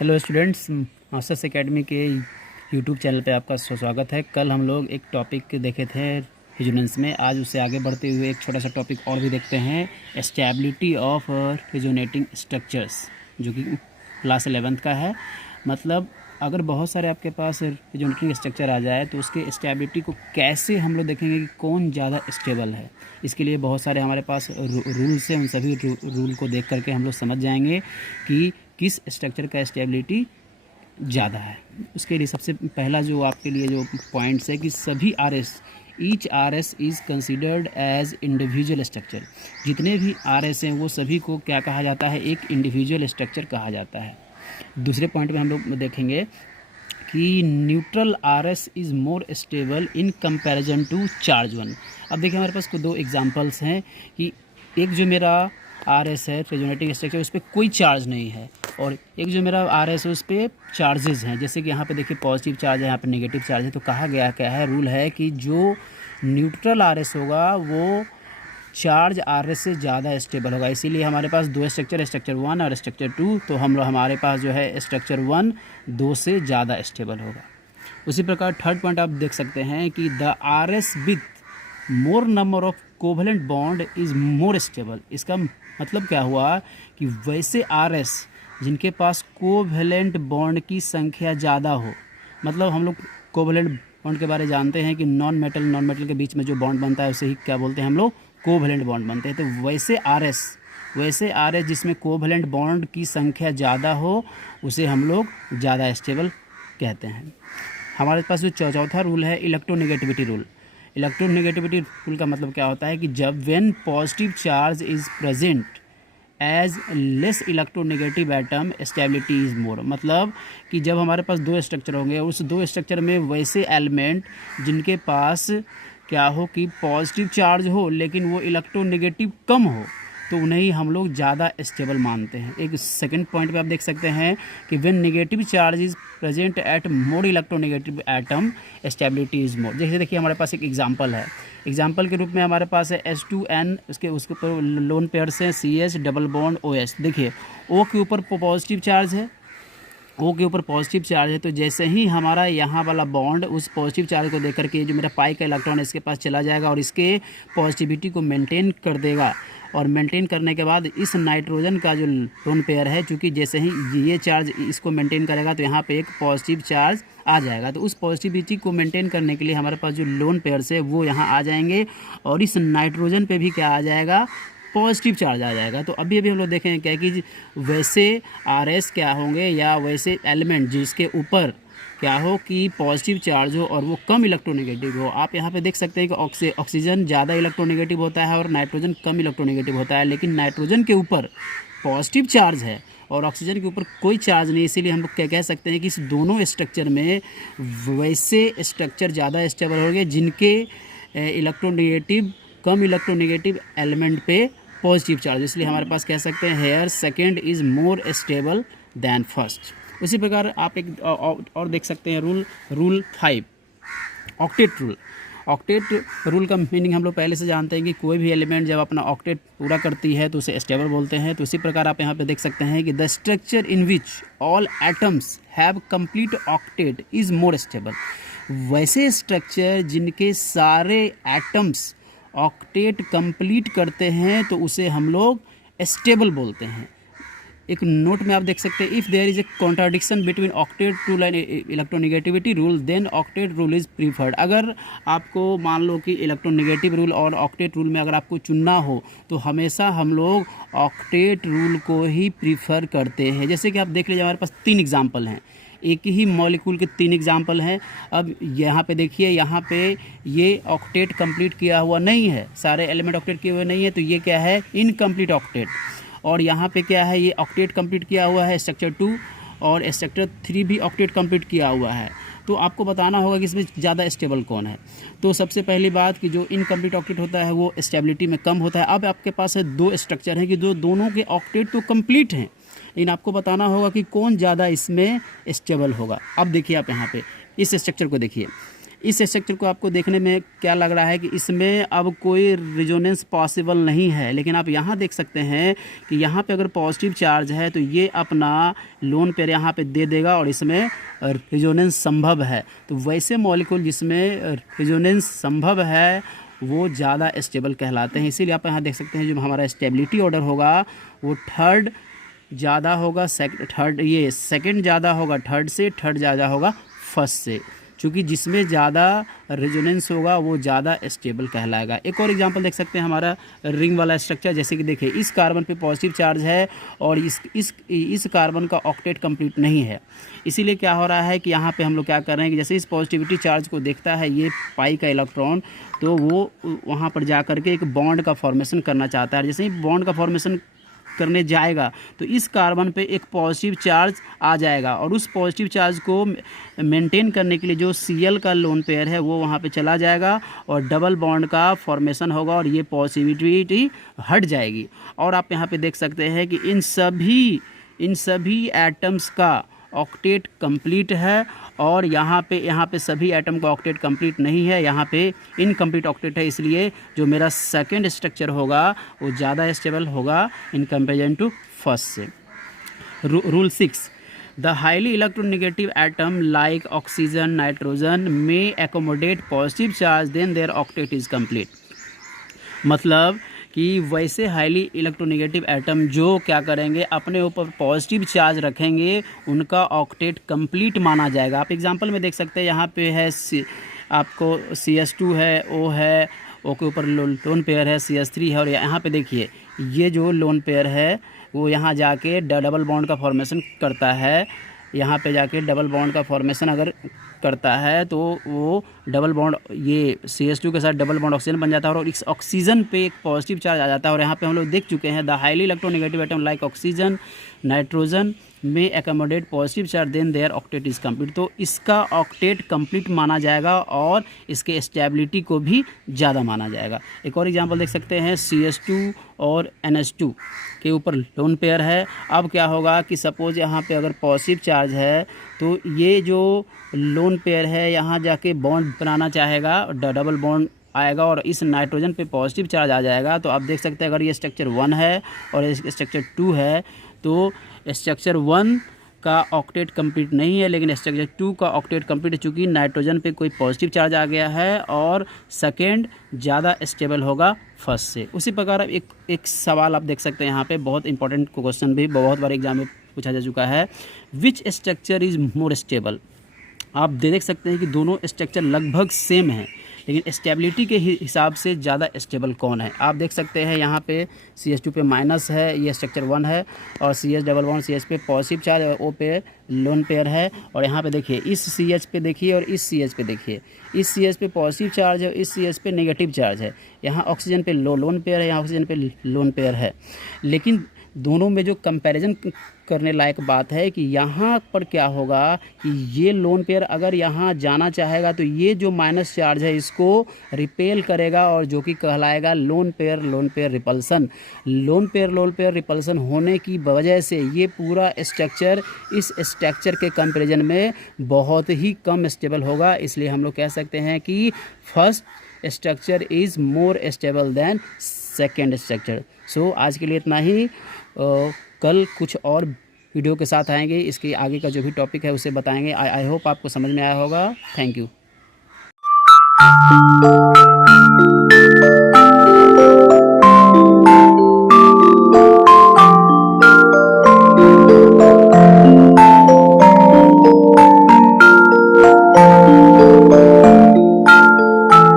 Hello students, masters academy के YouTube channel पे आपका स्वागत है। कल हम लोग एक टॉपिक देखे थे रेजोनेंस में। आज उससे आगे बढ़ते हुए एक छोटा सा टॉपिक और भी देखते हैं, स्टेबिलिटी ऑफ रेजोनेटिंग स्ट्रक्चर्स, जो कि क्लास 11th का है। मतलब अगर बहुत सारे आपके पास रेजोनेटिंग स्ट्रक्चर आ जाए तो उसके स्टेबिलिटी को कैसे हम लोग देखेंगे कि कौन ज़्यादा स्टेबल है। इसके लिए बहुत सारे हमारे पास रूल्स हैं, उन सभी रूल को देख करके हम लोग समझ जाएंगे कि किस स्ट्रक्चर का स्टेबिलिटी ज़्यादा है। उसके लिए सबसे पहला जो आपके लिए जो पॉइंट्स है कि सभी each R S is considered as individual structure. जितने भी आर एस हैं वो सभी को क्या कहा जाता है, एक इंडिविजुअल स्ट्रक्चर कहा जाता है। दूसरे पॉइंट में हम लोग देखेंगे कि neutral R S is more stable in comparison to charge one. अब देखिए हमारे पास दो एग्जांपल्स हैं कि एक जो मेरा आर एस है रेजोनेटिंग स्ट्रक्चर, उस पर कोई चार्ज नहीं है, और एक जो मेरा आर एस है उस पर चार्जेस हैं। जैसे कि यहाँ पे देखिए पॉजिटिव चार्ज है, यहाँ पे नेगेटिव चार्ज है। तो कहा गया क्या है, रूल है कि जो न्यूट्रल आर एस होगा वो चार्ज आर एस से ज़्यादा स्टेबल होगा। इसीलिए हमारे पास दो स्ट्रक्चर 1 और स्ट्रक्चर 2, तो हमारे पास जो है स्ट्रक्चर 1 2 से ज़्यादा स्टेबल होगा। उसी प्रकार थर्ड पॉइंट आप देख सकते हैं कि the R S with more number of covalent bond is more stable. इसका मतलब क्या हुआ कि वैसे आर एस जिनके पास कोवेलेंट बॉन्ड की संख्या ज़्यादा हो, मतलब हम लोग कोवेलेंट बॉन्ड के बारे में जानते हैं कि नॉन मेटल के बीच में जो बॉन्ड बनता है उसे ही क्या बोलते हैं हम लोग, कोवेलेंट बॉन्ड बनते हैं। तो वैसे आर एस जिसमें कोवेलेंट बॉन्ड की संख्या ज़्यादा हो उसे हम लोग ज़्यादा स्टेबल कहते हैं। हमारे पास जो चौथा रूल है इलेक्ट्रोनेगेटिविटी रूल। इलेक्ट्रोनेगेटिविटी रूल का मतलब क्या होता है कि जब when positive charge is present as less electronegative atom stability is more. मतलब कि जब हमारे पास दो स्ट्रक्चर होंगे, उस दो स्ट्रक्चर में वैसे एलिमेंट जिनके पास क्या हो कि पॉजिटिव चार्ज हो लेकिन वो इलेक्ट्रोनेगेटिव कम हो, तो उन्हें हम लोग ज़्यादा स्टेबल मानते हैं। एक सेकंड पॉइंट पे आप देख सकते हैं कि when negative charge is present at more electronegative atom stability is मोर। जैसे देखिए हमारे पास एक एग्जांपल है, एग्जांपल के रूप में हमारे पास है H2N, उसके ऊपर लोन पेयर से CH डबल बॉन्ड OH। देखिए O के ऊपर पॉजिटिव चार्ज है, O के ऊपर पॉजिटिव चार्ज है, तो जैसे ही हमारा यहाँ वाला बॉन्ड उस पॉजिटिव चार्ज को देकर के जो मेरा पाई का इलेक्ट्रॉन है इसके पास चला जाएगा और इसके पॉजिटिविटी को मेंटेन कर देगा। और मेंटेन करने के बाद इस नाइट्रोजन का जो लोन पेयर है, चूँकि जैसे ही ये चार्ज इसको मेंटेन करेगा तो यहाँ पे एक पॉजिटिव चार्ज आ जाएगा। तो उस पॉजिटिविटी को मेंटेन करने के लिए हमारे पास जो लोन पेयर्स है वो यहाँ आ जाएंगे और इस नाइट्रोजन पे भी क्या आ जाएगा, पॉजिटिव चार्ज आ जाएगा। तो अभी हम लोग देखेंगे क्या कि वैसे आर एस क्या होंगे या वैसे एलिमेंट जिसके ऊपर क्या हो कि पॉजिटिव चार्ज हो और वो कम इलेक्ट्रोनेगेटिव हो। आप यहाँ पे देख सकते हैं कि ऑक्सीजन ज़्यादा इलेक्ट्रोनेगेटिव होता है और नाइट्रोजन कम इलेक्ट्रोनेगेटिव होता है, लेकिन नाइट्रोजन के ऊपर पॉजिटिव चार्ज है और ऑक्सीजन के ऊपर कोई चार्ज नहीं। इसीलिए हम लोग क्या कह सकते हैं कि इस दोनों स्ट्रक्चर में वैसे स्ट्रक्चर ज़्यादा स्टेबल हो गए जिनके कम इलेक्ट्रोनेगेटिव एलिमेंट पे पॉजिटिव चार्ज। इसलिए हमारे पास कह सकते हैं here second is more stable than first. उसी प्रकार आप एक और देख सकते हैं rule 5, octet rule. Octet rule का मीनिंग हम लोग पहले से जानते हैं कि कोई भी एलिमेंट जब अपना ऑक्टेट पूरा करती है तो उसे स्टेबल बोलते हैं। तो इसी प्रकार आप यहाँ पे देख सकते हैं कि the structure in which all atoms have complete octet is more stable. वैसे स्ट्रक्चर जिनके सारे एटम्स ऑक्टेट कंप्लीट करते हैं तो उसे हम लोग स्टेबल बोलते हैं। एक नोट में आप देख सकते हैं, if there is a contradiction between octet rule and electronegativity rule then octet rule is preferred. अगर आपको मान लो कि इलेक्ट्रोनेगेटिव रूल और ऑक्टेट रूल में अगर आपको चुनना हो तो हमेशा हम लोग ऑक्टेट रूल को ही प्रीफर करते हैं। जैसे कि आप देख लीजिए हमारे पास 3 एग्जाम्पल हैं, एक ही मॉलिक्यूल के 3 एग्जाम्पल हैं। अब यहाँ पे देखिए, यहाँ पे ये ऑक्टेट कंप्लीट किया हुआ नहीं है, सारे एलिमेंट ऑक्टेट किए हुए नहीं है, तो ये क्या है, इनकम्प्लीट ऑक्टेट। और यहाँ पे क्या है, ये ऑक्टेट कंप्लीट किया हुआ है स्ट्रक्चर 2 और स्ट्रक्चर 3 भी ऑक्टेट कंप्लीट किया हुआ है। तो आपको बताना होगा कि इसमें ज़्यादा स्टेबल कौन है। तो सबसे पहली बात कि जो इनकम्प्लीट ऑक्टेट होता है वो स्टेबिलिटी में कम होता है। अब आपके पास है 2 स्ट्रक्चर हैं कि जो दोनों के ऑक्टेट तो कंप्लीट हैं, लेकिन आपको बताना होगा कि कौन ज़्यादा इसमें स्टेबल होगा। अब देखिए आप यहाँ पे इस स्ट्रक्चर को देखिए, इस स्ट्रक्चर को आपको देखने में क्या लग रहा है कि इसमें अब कोई रिजोनेंस पॉसिबल नहीं है, लेकिन आप यहाँ देख सकते हैं कि यहाँ पे अगर पॉजिटिव चार्ज है तो ये अपना लोन पेयर यहाँ पे दे देगा और इसमें रिजोनेंस संभव है। तो वैसे मॉलिक्यूल जिसमें रिजोनेंस संभव है वो ज़्यादा स्टेबल कहलाते हैं। इसीलिए आप यहाँ देख सकते हैं जो हमारा स्टेबिलिटी ऑर्डर होगा वो थर्ड ज़्यादा होगा, सेकंड ज़्यादा होगा थर्ड से, थर्ड ज़्यादा होगा फर्स्ट से, क्योंकि जिसमें ज़्यादा रेजोनेंस होगा वो ज़्यादा स्टेबल कहलाएगा। एक और एग्जांपल देख सकते हैं हमारा रिंग वाला स्ट्रक्चर। जैसे कि देखिए इस कार्बन पे पॉजिटिव चार्ज है और इस कार्बन का ऑक्टेट कंप्लीट नहीं है। इसीलिए क्या हो रहा है कि यहाँ पे हम लोग क्या कर रहे हैं कि जैसे इस पॉजिटिविटी चार्ज को देखता है ये पाई का इलेक्ट्रॉन, तो वो वहाँ पर जा कर के एक बॉन्ड का फॉर्मेशन करना चाहता है। जैसे ही बॉन्ड का फॉर्मेशन करने जाएगा तो इस कार्बन पे एक पॉजिटिव चार्ज आ जाएगा और उस पॉजिटिव चार्ज को मेंटेन करने के लिए जो Cl का लोन पेयर है वो वहाँ पे चला जाएगा और डबल बॉन्ड का फॉर्मेशन होगा और ये पॉजिटिविटी हट जाएगी। और आप यहाँ पे देख सकते हैं कि इन सभी एटम्स का ऑक्टेट कंप्लीट है और यहाँ पे सभी एटम का ऑक्टेट कंप्लीट नहीं है, यहाँ पे इनकम्प्लीट ऑक्टेट है। इसलिए जो मेरा सेकंड स्ट्रक्चर होगा वो ज़्यादा स्टेबल होगा इन कंपेरिजन टू फर्स्ट से। Rule 6, the highly electronegative atom like oxygen nitrogen में accommodate positive charge then their octet is complete. मतलब कि वैसे हाईली इलेक्ट्रोनेगेटिव एटम जो क्या करेंगे अपने ऊपर पॉजिटिव चार्ज रखेंगे उनका ऑक्टेट कंप्लीट माना जाएगा। आप एग्जांपल में देख सकते हैं यहाँ पे है आपको CH2 है, O है, O के ऊपर लोन पेयर है, CH3 है और यहाँ पे देखिए ये जो लोन पेयर है वो यहाँ जाके डबल बॉन्ड का फॉर्मेशन करता है। यहाँ पे जाके डबल बॉन्ड का फॉर्मेशन अगर करता है तो वो डबल बॉन्ड ये CH2 के साथ डबल बॉन्ड ऑक्सीजन बन जाता है और इस ऑक्सीजन पे एक पॉजिटिव चार्ज आ जाता है। और यहाँ पे हम लोग देख चुके हैं the highly electronegative atom like oxygen nitrogen में accommodate positive charge then their octet is complete. तो इसका ऑक्टेट कंप्लीट माना जाएगा और इसके स्टेबिलिटी को भी ज़्यादा माना जाएगा। एक और एग्जांपल देख सकते हैं CH2 और NH2 के ऊपर लोन पेयर है। अब क्या होगा कि सपोज यहाँ पे अगर पॉजिटिव चार्ज है तो ये जो लोन पेयर है यहाँ जाके बॉन्ड बनाना चाहेगा, डबल बॉन्ड आएगा और इस नाइट्रोजन पे पॉजिटिव चार्ज आ जाएगा। तो आप देख सकते हैं अगर ये स्ट्रक्चर 1 है और स्ट्रक्चर 2 है तो स्ट्रक्चर 1 का ऑक्टेट कंप्लीट नहीं है लेकिन स्ट्रक्चर 2 का ऑक्टेट कंप्लीट है, चूँकि नाइट्रोजन पे कोई पॉजिटिव चार्ज आ गया है और सेकेंड ज़्यादा स्टेबल होगा फर्स्ट से। उसी प्रकार एक सवाल आप देख सकते हैं यहाँ पे, बहुत इंपॉर्टेंट क्वेश्चन भी बहुत बार एग्जाम में पूछा जा चुका है, which structure is more stable. आप देख सकते हैं कि दोनों स्ट्रक्चर लगभग सेम हैं लेकिन स्टेबिलिटी के हिसाब से ज़्यादा स्टेबल कौन है। आप देख सकते हैं यहाँ पे CH2 पे माइनस है, ये स्ट्रक्चर 1 है और CH डबल बॉन्ड CH पे पॉजिटिव चार्ज और O पे लोन पेयर है। और यहाँ पे देखिए इस CH पे देखिए और इस CH पे देखिए, इस CH पे पॉजिटिव चार्ज है, इस CH पे नेगेटिव चार्ज है। यहाँ ऑक्सीजन पे लोन पेयर है, यहाँ ऑक्सीजन पे लोन पेयर है। लेकिन दोनों में जो कंपैरिजन करने लायक बात है कि यहाँ पर क्या होगा कि ये लोन पेयर अगर यहाँ जाना चाहेगा तो ये जो माइनस चार्ज है इसको रिपेल करेगा और जो कि कहलाएगा lone pair repulsion. Lone pair repulsion होने की वजह से ये पूरा स्ट्रक्चर इस स्ट्रक्चर के कंपैरिजन में बहुत ही कम स्टेबल होगा। इसलिए हम लोग कह सकते हैं कि first structure is more stable than second structure. So आज के लिए इतना ही। कल कुछ और वीडियो के साथ आएंगे, इसके आगे का जो भी टॉपिक है उसे बताएंगे। आई होप आपको समझ में आया होगा। Thank you.